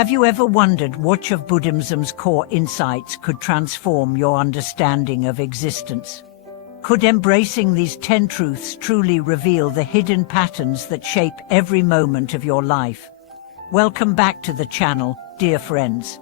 Have you ever wondered which of Buddhism's core insights could transform your understanding of existence? Could embracing these 10 truths truly reveal the hidden patterns that shape every moment of your life? Welcome back to the channel, dear friends.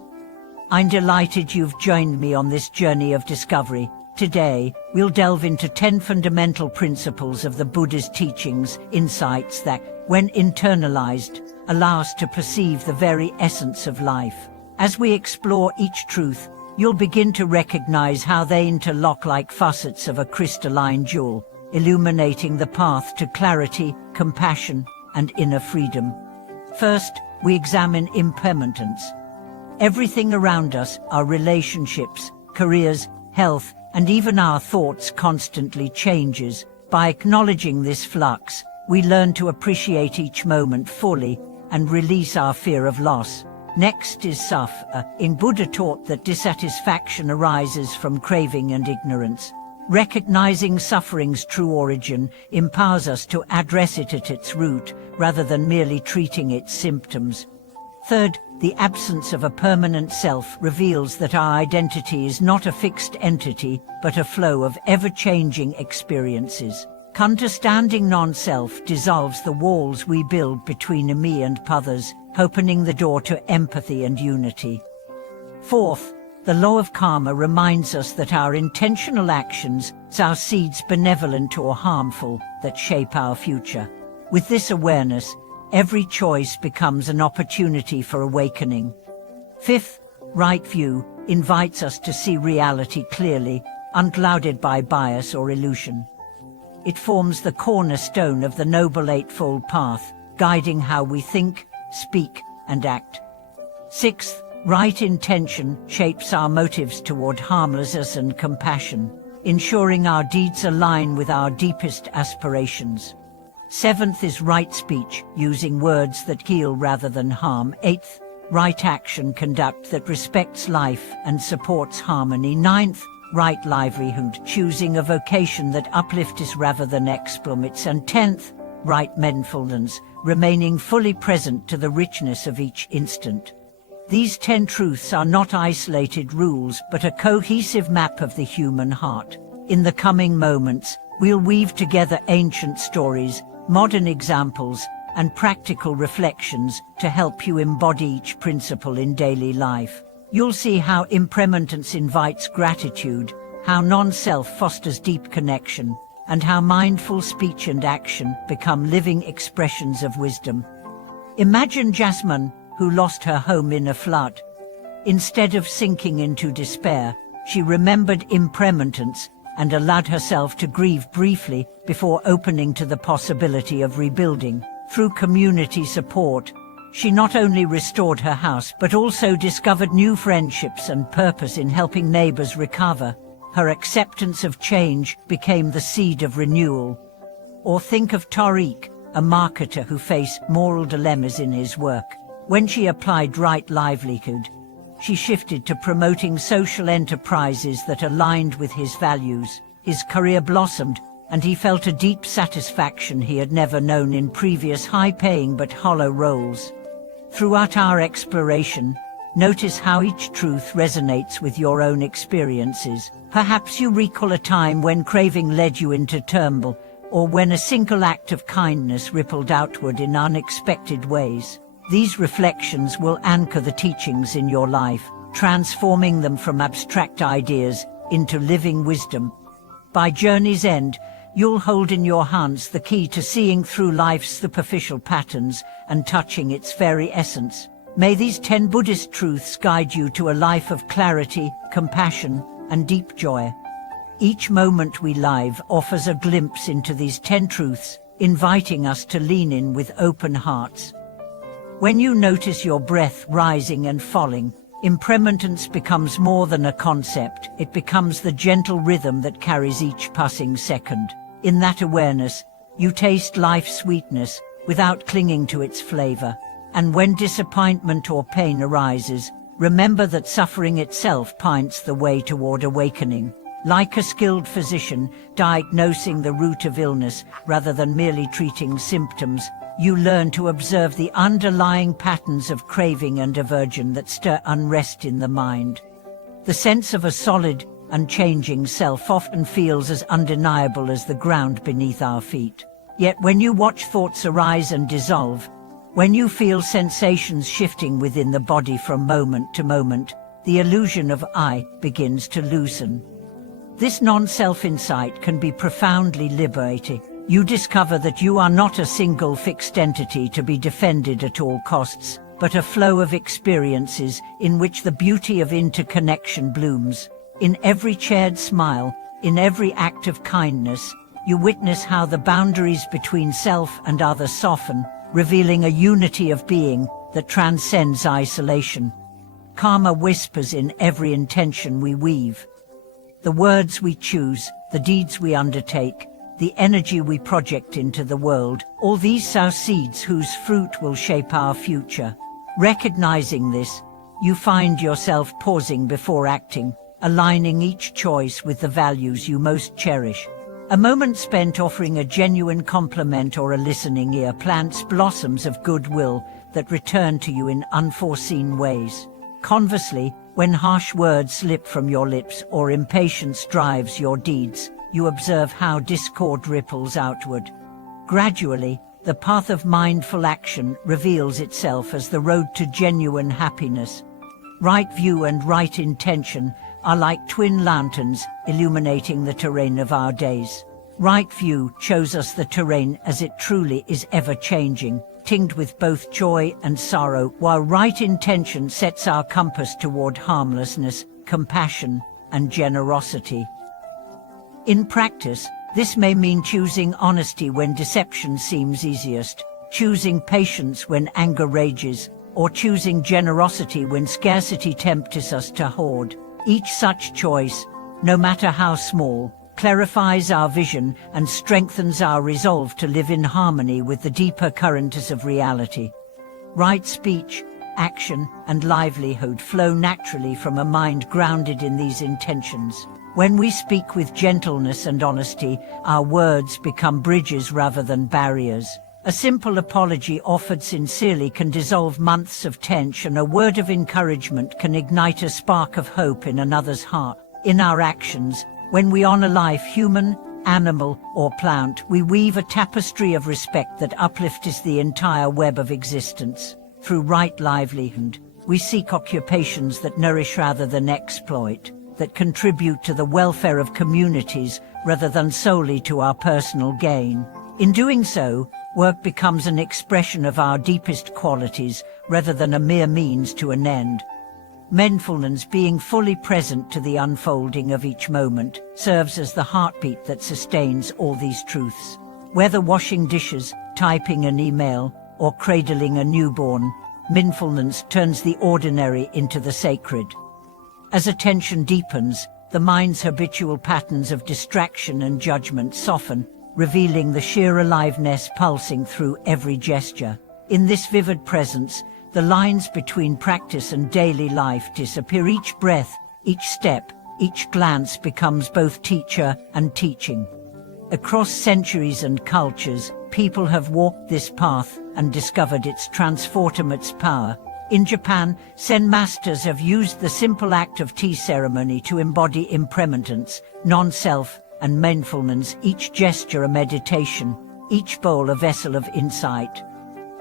I'm delighted you've joined me on this journey of discovery. Today, we'll delve into 10 fundamental principles of the Buddha's teachings, insights that, when internalized, allow us to perceive the very essence of life. As we explore each truth, you'll begin to recognize how they interlock like facets of a crystalline jewel, illuminating the path to clarity, compassion, and inner freedom. First, we examine impermanence. Everything around us, our relationships, careers, health, and even our thoughts constantly changes. By acknowledging this flux, we learn to appreciate each moment fully and release our fear of loss. Next is suffer. In Buddha taught that dissatisfaction arises from craving and ignorance. Recognizing suffering's true origin empowers us to address it at its root, rather than merely treating its symptoms. Third, the absence of a permanent self reveals that our identity is not a fixed entity, but a flow of ever-changing experiences. Understanding non-self dissolves the walls we build between me and others, opening the door to empathy and unity. Fourth, the law of karma reminds us that our intentional actions are seeds, benevolent or harmful, that shape our future. With this awareness, every choice becomes an opportunity for awakening. Fifth, right view invites us to see reality clearly, unclouded by bias or illusion. It forms the cornerstone of the Noble Eightfold Path, guiding how we think, speak, and act. Sixth, right intention shapes our motives toward harmlessness and compassion, ensuring our deeds align with our deepest aspirations. Seventh is right speech, using words that heal rather than harm. Eighth, right action conduct that respects life and supports harmony. Ninth, right livelihood, choosing a vocation that uplifts rather than exploits. And 10th, right mindfulness, remaining fully present to the richness of each instant. These 10 truths are not isolated rules, but a cohesive map of the human heart. In the coming moments, we'll weave together ancient stories, modern examples, and practical reflections to help you embody each principle in daily life. You'll see how impermanence invites gratitude, how non-self fosters deep connection, and how mindful speech and action become living expressions of wisdom. Imagine Jasmine, who lost her home in a flood. Instead of sinking into despair, she remembered impermanence and allowed herself to grieve briefly before opening to the possibility of rebuilding. Through community support, she not only restored her house but also discovered new friendships and purpose in helping neighbors recover. Her acceptance of change became the seed of renewal. Or think of Tariq, a marketer who faced moral dilemmas in his work. When she applied right livelihood, she shifted to promoting social enterprises that aligned with his values. His career blossomed, and he felt a deep satisfaction he had never known in previous high-paying but hollow roles. Throughout our exploration, notice how each truth resonates with your own experiences. Perhaps you recall a time when craving led you into turmoil, or when a single act of kindness rippled outward in unexpected ways. These reflections will anchor the teachings in your life, transforming them from abstract ideas into living wisdom. By journey's end, you'll hold in your hands the key to seeing through life's superficial patterns and touching its very essence. May these 10 Buddhist truths guide you to a life of clarity, compassion, and deep joy. Each moment we live offers a glimpse into these 10 truths, inviting us to lean in with open hearts. When you notice your breath rising and falling, impermanence becomes more than a concept. It becomes the gentle rhythm that carries each passing second. In that awareness, you taste life's sweetness without clinging to its flavor. And when disappointment or pain arises, remember that suffering itself points the way toward awakening. Like a skilled physician diagnosing the root of illness rather than merely treating symptoms, you learn to observe the underlying patterns of craving and aversion that stir unrest in the mind. The sense of a solid, unchanging self often feels as undeniable as the ground beneath our feet. Yet when you watch thoughts arise and dissolve, when you feel sensations shifting within the body from moment to moment, the illusion of I begins to loosen. This non-self insight can be profoundly liberating. You discover that you are not a single fixed entity to be defended at all costs, but a flow of experiences in which the beauty of interconnection blooms. In every shared smile, in every act of kindness, you witness how the boundaries between self and others soften, revealing a unity of being that transcends isolation. Karma whispers in every intention we weave. The words we choose, the deeds we undertake, the energy we project into the world, all these sow seeds whose fruit will shape our future. Recognizing this, you find yourself pausing before acting, aligning each choice with the values you most cherish. A moment spent offering a genuine compliment or a listening ear plants blossoms of goodwill that return to you in unforeseen ways. Conversely, when harsh words slip from your lips or impatience drives your deeds, you observe how discord ripples outward. Gradually, the path of mindful action reveals itself as the road to genuine happiness. Right view and right intention are like twin lanterns illuminating the terrain of our days. Right view shows us the terrain as it truly is ever-changing, tinged with both joy and sorrow, while right intention sets our compass toward harmlessness, compassion, and generosity. In practice, this may mean choosing honesty when deception seems easiest, choosing patience when anger rages, or choosing generosity when scarcity tempts us to hoard. Each such choice, no matter how small, clarifies our vision and strengthens our resolve to live in harmony with the deeper currents of reality. Right speech, action, and livelihood flow naturally from a mind grounded in these intentions. When we speak with gentleness and honesty, our words become bridges rather than barriers. A simple apology offered sincerely can dissolve months of tension. A word of encouragement can ignite a spark of hope in another's heart. In our actions, when we honor life, human, animal, or plant, we weave a tapestry of respect that uplifts the entire web of existence. Through right livelihood, we seek occupations that nourish rather than exploit, that contribute to the welfare of communities rather than solely to our personal gain. In doing so, work becomes an expression of our deepest qualities rather than a mere means to an end. Mindfulness, being fully present to the unfolding of each moment, serves as the heartbeat that sustains all these truths. Whether washing dishes, typing an email, or cradling a newborn, mindfulness turns the ordinary into the sacred. As attention deepens, the mind's habitual patterns of distraction and judgment soften, revealing the sheer aliveness pulsing through every gesture. In this vivid presence, the lines between practice and daily life disappear. Each breath, each step, each glance becomes both teacher and teaching. Across centuries and cultures, people have walked this path and discovered its transformative power. In Japan, Zen masters have used the simple act of tea ceremony to embody impermanence, non-self, and mindfulness, each gesture a meditation, each bowl a vessel of insight.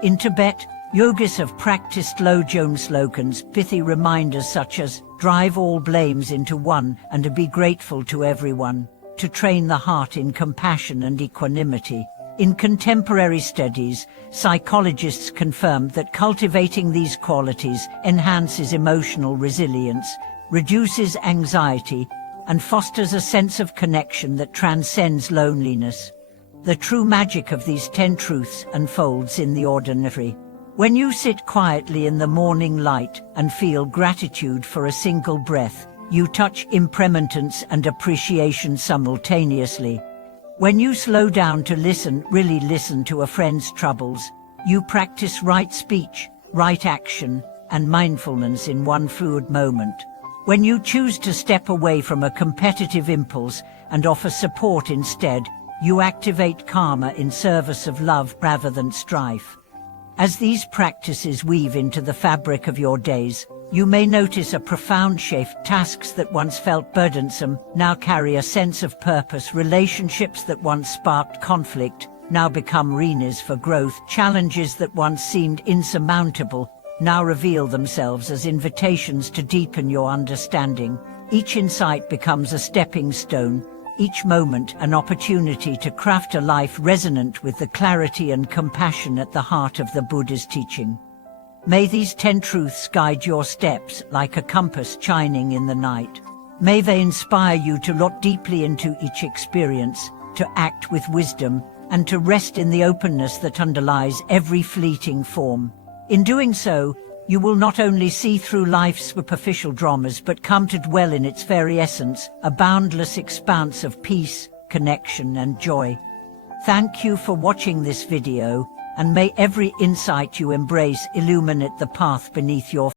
In Tibet, yogis have practiced Lojong slogans, pithy reminders such as, drive all blames into one and be grateful to everyone, to train the heart in compassion and equanimity. In contemporary studies, psychologists confirmed that cultivating these qualities enhances emotional resilience, reduces anxiety, and fosters a sense of connection that transcends loneliness. The true magic of these 10 truths unfolds in the ordinary. When you sit quietly in the morning light and feel gratitude for a single breath, you touch impermanence and appreciation simultaneously. When you slow down to listen, really listen to a friend's troubles, you practice right speech, right action, and mindfulness in one fluid moment. When you choose to step away from a competitive impulse and offer support instead, you activate karma in service of love rather than strife. As these practices weave into the fabric of your days, you may notice a profound shift. Tasks that once felt burdensome now carry a sense of purpose. Relationships that once sparked conflict now become arenas for growth. Challenges that once seemed insurmountable now reveal themselves as invitations to deepen your understanding. Each insight becomes a stepping stone, each moment an opportunity to craft a life resonant with the clarity and compassion at the heart of the Buddha's teaching. May these 10 truths guide your steps like a compass shining in the night. May they inspire you to look deeply into each experience, to act with wisdom, and to rest in the openness that underlies every fleeting form. In doing so, you will not only see through life's superficial dramas but come to dwell in its very essence, a boundless expanse of peace, connection, and joy. Thank you for watching this video, and may every insight you embrace illuminate the path beneath your